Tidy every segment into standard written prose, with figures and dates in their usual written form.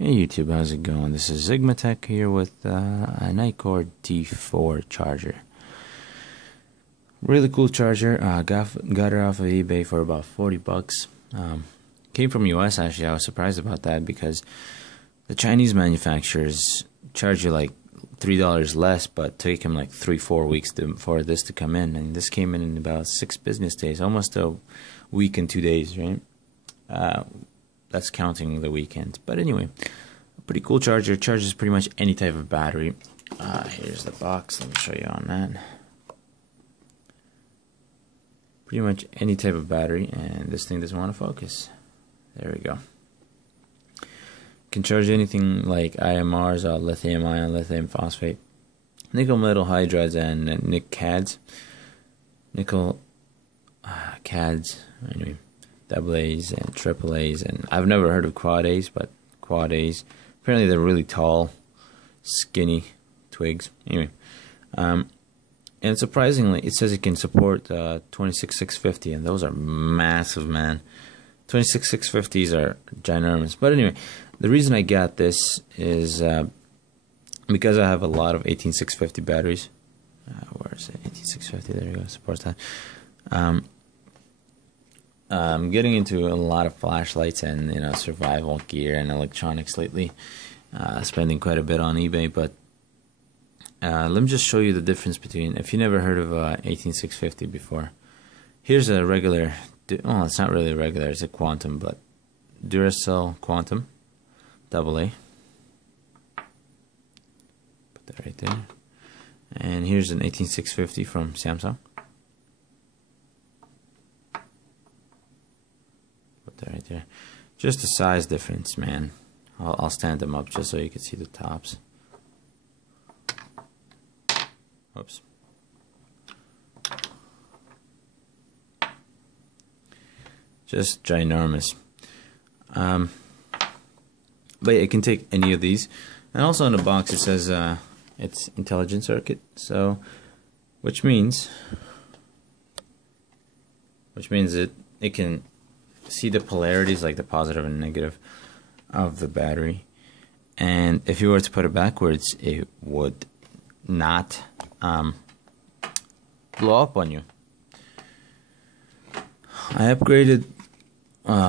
Hey YouTube, how's it going? This is Tech here with a Nitecore D4 charger. Really cool charger. Got it off of eBay for about 40 bucks. Came from US actually. I was surprised about that because the Chinese manufacturers charge you like $3 less, but take them like 3-4 weeks for this to come in. And this came in about 6 business days, almost a week and 2 days, right? That's counting the weekends. But anyway, a pretty cool charger. It charges pretty much any type of battery. Here's the box. Let me show you on that. Pretty much any type of battery, and this thing doesn't want to focus. There we go. Can charge anything like IMRs, lithium ion, lithium phosphate, nickel metal hydrides, and nickel CADs. Nickel CADs, anyway. Double A's and triple A's, and I've never heard of quad A's, but quad A's. Apparently they're really tall, skinny twigs. Anyway, and surprisingly, it says it can support 26650, and those are massive, man. 26650s are ginormous. But anyway, the reason I got this is because I have a lot of 18650 batteries. Where is it? 18650. There you go. Supports that. I'm getting into a lot of flashlights and survival gear and electronics lately. Spending quite a bit on eBay, but let me just show you the difference between. If you never heard of 18650 before, here's a regular. Oh, it's not really regular. It's a Quantum, but Duracell Quantum, AA. Put that right there. And here's an 18650 from Samsung. Right there, just a size difference, man. I'll stand them up just so you can see the tops. Oops. Just ginormous. But yeah, it can take any of these, and also on the box it says it's intelligent circuit, so which means it can see the polarities, like the positive and negative of the battery, and if you were to put it backwards, it would not blow up on you. I upgraded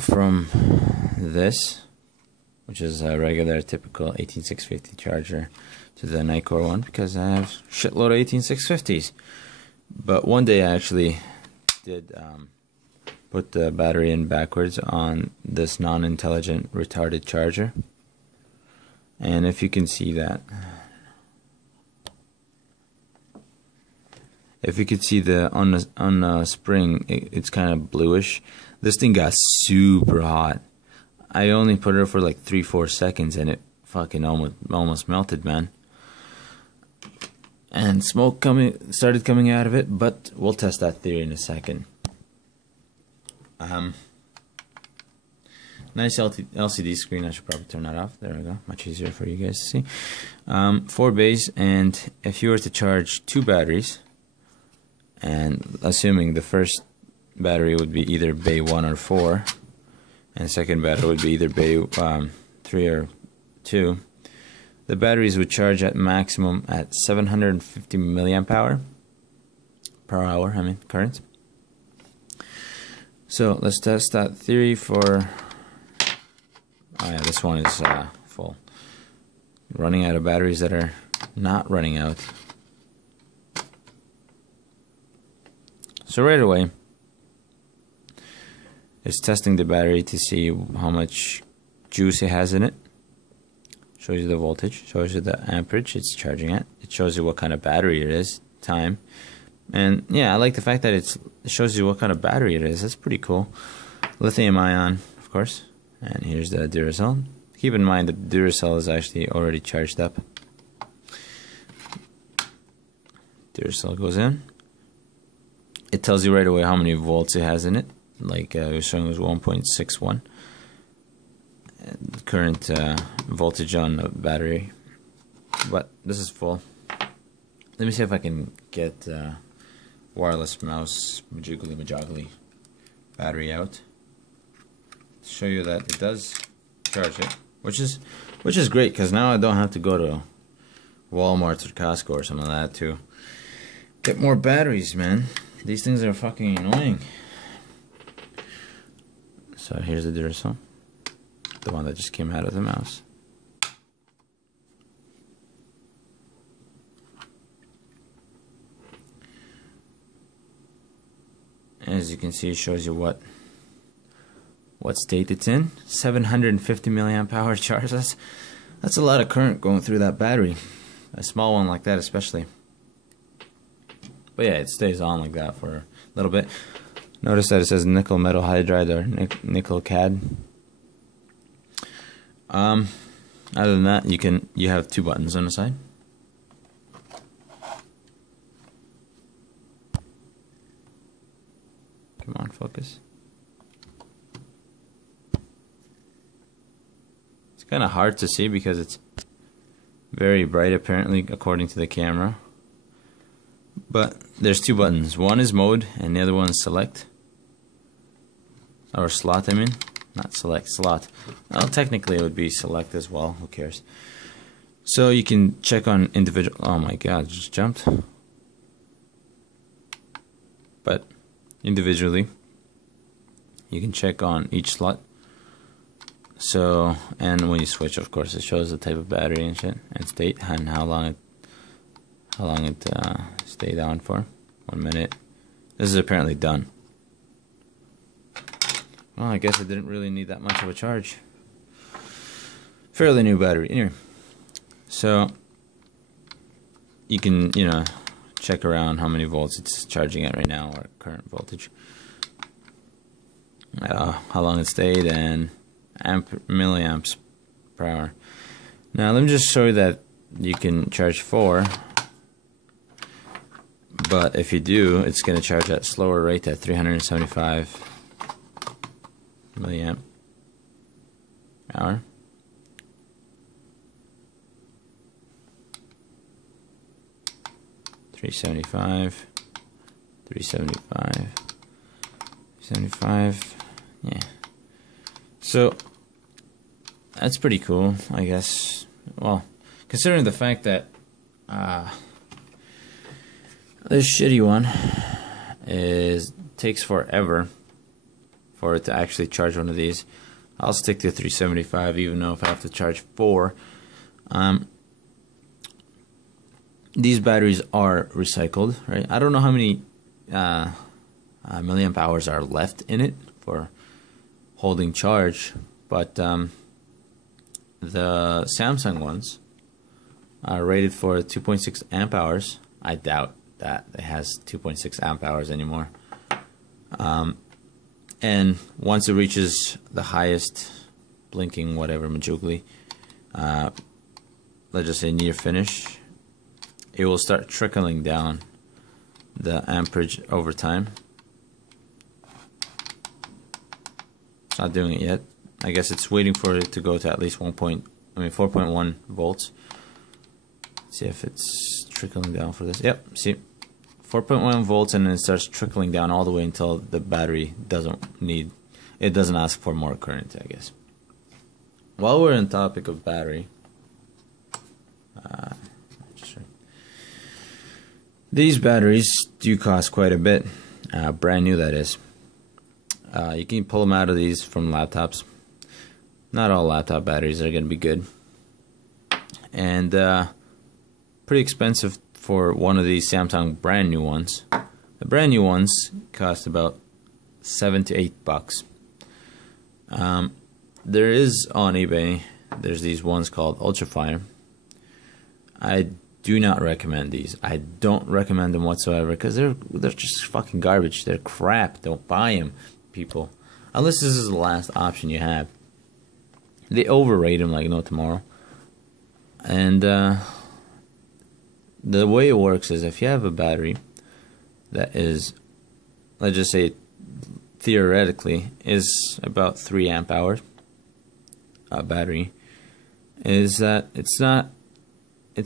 from this, which is a regular typical 18650 charger, to the Nitecore one because I have a shitload of 18650s. But one day I actually did put the battery in backwards on this non-intelligent retarded charger, and if you can see that, if you could see the on the spring, it's kind of bluish. This thing got super hot. I only put it for like 3-4 seconds and it fucking almost melted, man. And smoke started coming out of it, but we'll test that theory in a second. Nice LCD screen. I should probably turn that off. There we go. Much easier for you guys to see. 4 bays, and if you were to charge 2 batteries, and assuming the first battery would be either bay 1 or 4, and the second battery would be either bay 3 or 2, the batteries would charge at maximum at 750 milliamp hour per hour. I mean current. So let's test that theory for. Oh yeah, this one is full. Running out of batteries that are not running out. So right away, it's testing the battery to see how much juice it has in it. Shows you the voltage, shows you the amperage it's charging at. It shows you what kind of battery it is, time. And yeah, I like the fact that it shows you what kind of battery it is. That's pretty cool. Lithium ion, of course. And here's the Duracell. Keep in mind that Duracell is actually already charged up. Duracell goes in. It tells you right away how many volts it has in it. Like it was showing, it was 1.61. Current voltage on the battery. But this is full. Let me see if I can get wireless mouse majoggly battery out. Show you that it does charge it. which is great because now I don't have to go to Walmart or Costco or something like that to get more batteries, man. These things are fucking annoying. So here's the Duracell, the one that just came out of the mouse. As you can see, it shows you what state it's in. 750 milliamp hour charge. That's a lot of current going through that battery. A small one like that especially. But yeah, it stays on like that for a little bit. Notice that it says nickel metal hydride or nickel cad. Other than that, you have two buttons on the side. Come on, focus. It's kind of hard to see because it's very bright apparently according to the camera. But there's two buttons. One is mode and the other one is select. Or slot, I mean. Not select, slot. Well, technically it would be select as well. Who cares? So you can check on individual... Oh my god, it just jumped. But individually, you can check on each slot. So, and when you switch, of course, it shows the type of battery and shit, and state, and how long it stayed on for. 1 minute. This is apparently done. Well, I guess it didn't really need that much of a charge. Fairly new battery. Anyway, so you can, check around how many volts it's charging at right now, or current voltage. How long it stayed, and milliamps per hour. Now, let me just show you that you can charge 4. But if you do, it's going to charge at a slower rate at 375 milliamp hour. $375, $375, $75, yeah. So that's pretty cool, I guess. Well, considering the fact that this shitty one takes forever for it to actually charge one of these. I'll stick to 375, even though if I have to charge 4. These batteries are recycled, right? I don't know how many milliamp hours are left in it for holding charge, but the Samsung ones are rated for 2.6 amp hours. I doubt that it has 2.6 amp hours anymore. And once it reaches the highest blinking whatever majugly, let's just say near finish, it will start trickling down the amperage over time. It's not doing it yet. I guess it's waiting for it to go to at least 4.1 volts. Let's see if it's trickling down for this. Yep, see, 4.1 volts, and then it starts trickling down all the way until the battery doesn't ask for more current, I guess. While we're on topic of battery, these batteries do cost quite a bit, brand new that is. You can pull them out of these from laptops. Not all laptop batteries are going to be good. And pretty expensive for one of these Samsung brand new ones. The brand new ones cost about $7 to $8. There is on eBay, there's these ones called Ultrafire. I do not recommend these. I don't recommend them whatsoever because they're just fucking garbage. They're crap. Don't buy them, people. Unless this is the last option you have. They overrate them like no tomorrow. And the way it works is if you have a battery that is, let's just say theoretically is about 3 amp hours, a battery, is that it's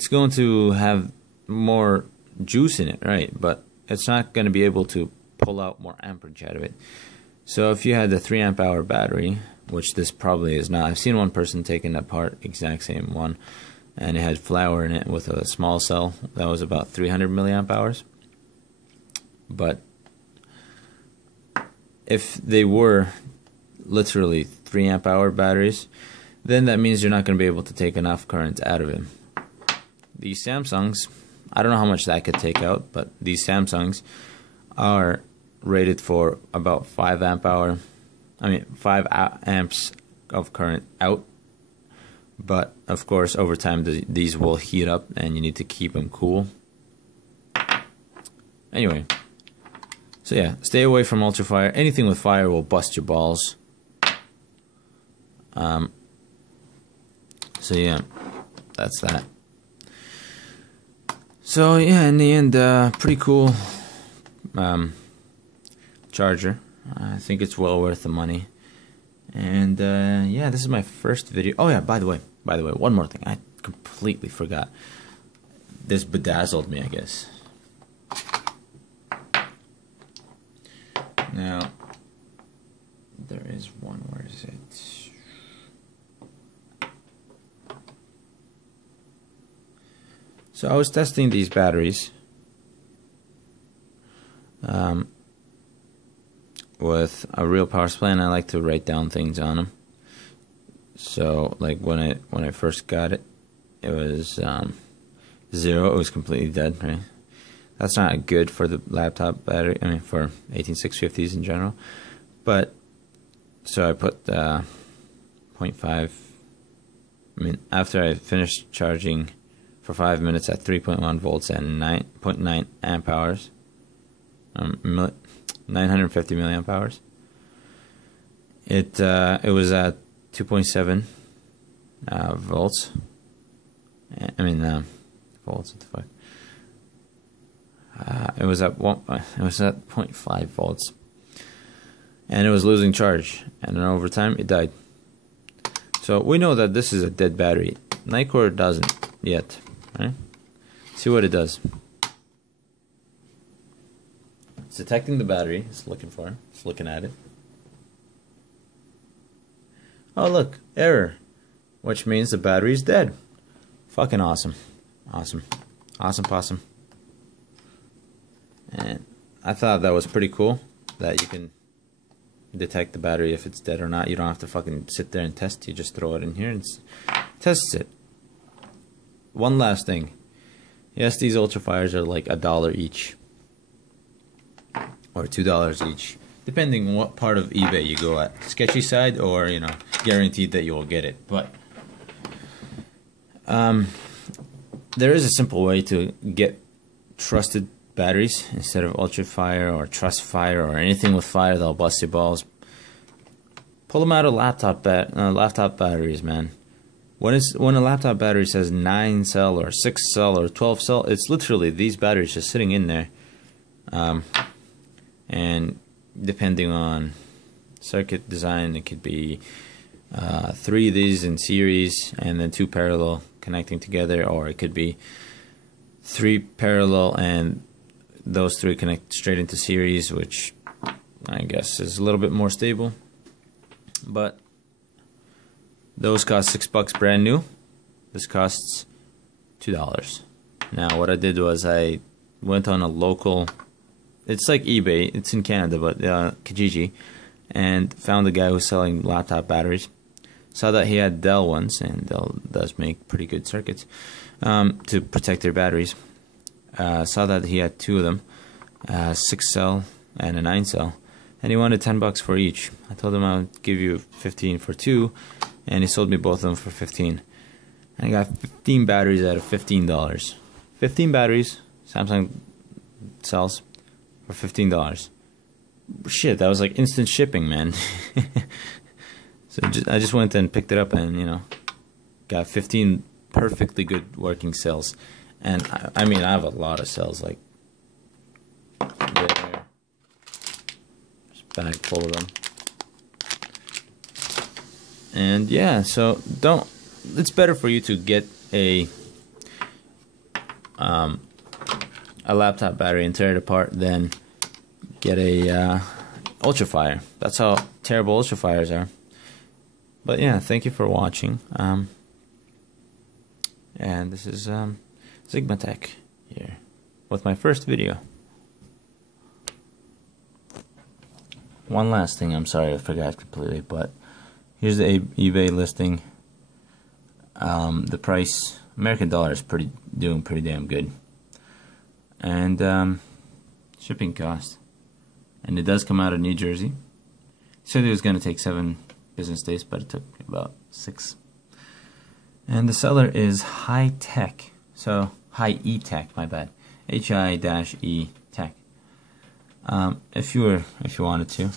going to have more juice in it, right? But it's not going to be able to pull out more amperage out of it. So if you had the 3 amp hour battery which this probably is not. I've seen one person taking it apart, exact same one, and it had flour in it with a small cell that was about 300 milliamp hours. But if they were literally 3 amp hour batteries, then that means you're not going to be able to take enough current out of it. These Samsungs, I don't know how much that could take out, but these Samsungs are rated for about 5 amps of current out. But of course, over time these will heat up and you need to keep them cool. Anyway, so yeah, stay away from ultrafire. Anything with fire will bust your balls. So yeah, that's that. So yeah, in the end, pretty cool charger. I think it's well worth the money. And yeah, this is my first video. Oh yeah, by the way, one more thing. I completely forgot. This bedazzled me, I guess. Now, there is one. Where is it? So I was testing these batteries with a real power supply, and I like to write down things on them. So like when I first got it, it was 0. It was completely dead, right? That's not good for the laptop battery. I mean, for 18650s in general. But so I put 0.5. I mean, after I finished charging for 5 minutes at 3.1 volts and 9.9 amp hours, 950 milliamp hours. It was at 2.7 volts. I mean volts. What the fuck? It was at 0.5 volts, and it was losing charge. And then over time, it died. So we know that this is a dead battery. Nitecore doesn't yet. Right? See what it does. It's detecting the battery. It's looking for it. It's looking at it. Oh look, error, which means the battery is dead. Fucking awesome, awesome, awesome, possum. And I thought that was pretty cool that you can detect the battery if it's dead or not. You don't have to fucking sit there and test. You just throw it in here and tests it. One last thing. Yes, these ultrafires are like $1 each. Or $2 each. Depending on what part of eBay you go at. Sketchy side or, you know, guaranteed that you will get it. But there is a simple way to get trusted batteries instead of ultrafire or trust fire or anything with fire that'll bust your balls. Pull them out of laptop batteries, man. When a laptop battery says 9 cell or 6 cell or 12 cell, it's literally these batteries just sitting in there. And depending on circuit design, it could be 3 of these in series and then 2 parallel connecting together, or it could be 3 parallel and those 3 connect straight into series, which I guess is a little bit more stable. But those cost $6 brand new. This costs $2. Now what I did was I went on a local, it's like eBay, it's in Canada, but Kijiji, and found a guy who's selling laptop batteries. Saw that he had Dell ones, and Dell does make pretty good circuits to protect their batteries. Saw that he had 2 of them, 6 cell and a 9 cell, and he wanted $10 for each. I told him I would give you 15 for 2, and he sold me both of them for 15. And I got 15 batteries out of $15. 15 batteries, Samsung cells, for $15. Shit, that was like instant shipping, man. So I just went and picked it up, and you know, got 15 perfectly good working cells. And I mean, I have a lot of cells, like there. Just a bag full of them. And yeah, so it's better for you to get a laptop battery and tear it apart than get a ultrafire. That's how terrible ultrafires are. But yeah, thank you for watching. And this is Sigmatech here with my first video. One last thing, I'm sorry I forgot completely, but here's the eBay listing. The price, American dollar, is doing pretty damn good, and shipping cost, and it does come out of New Jersey. Said it was going to take 7 business days, but it took about 6. And the seller is High Tech, so High E Tech, my bad, HI-E Tech. If you wanted to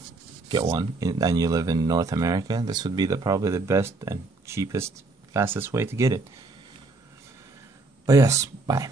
get one and you live in North America, this would be probably the best and cheapest, fastest way to get it. But yes, bye.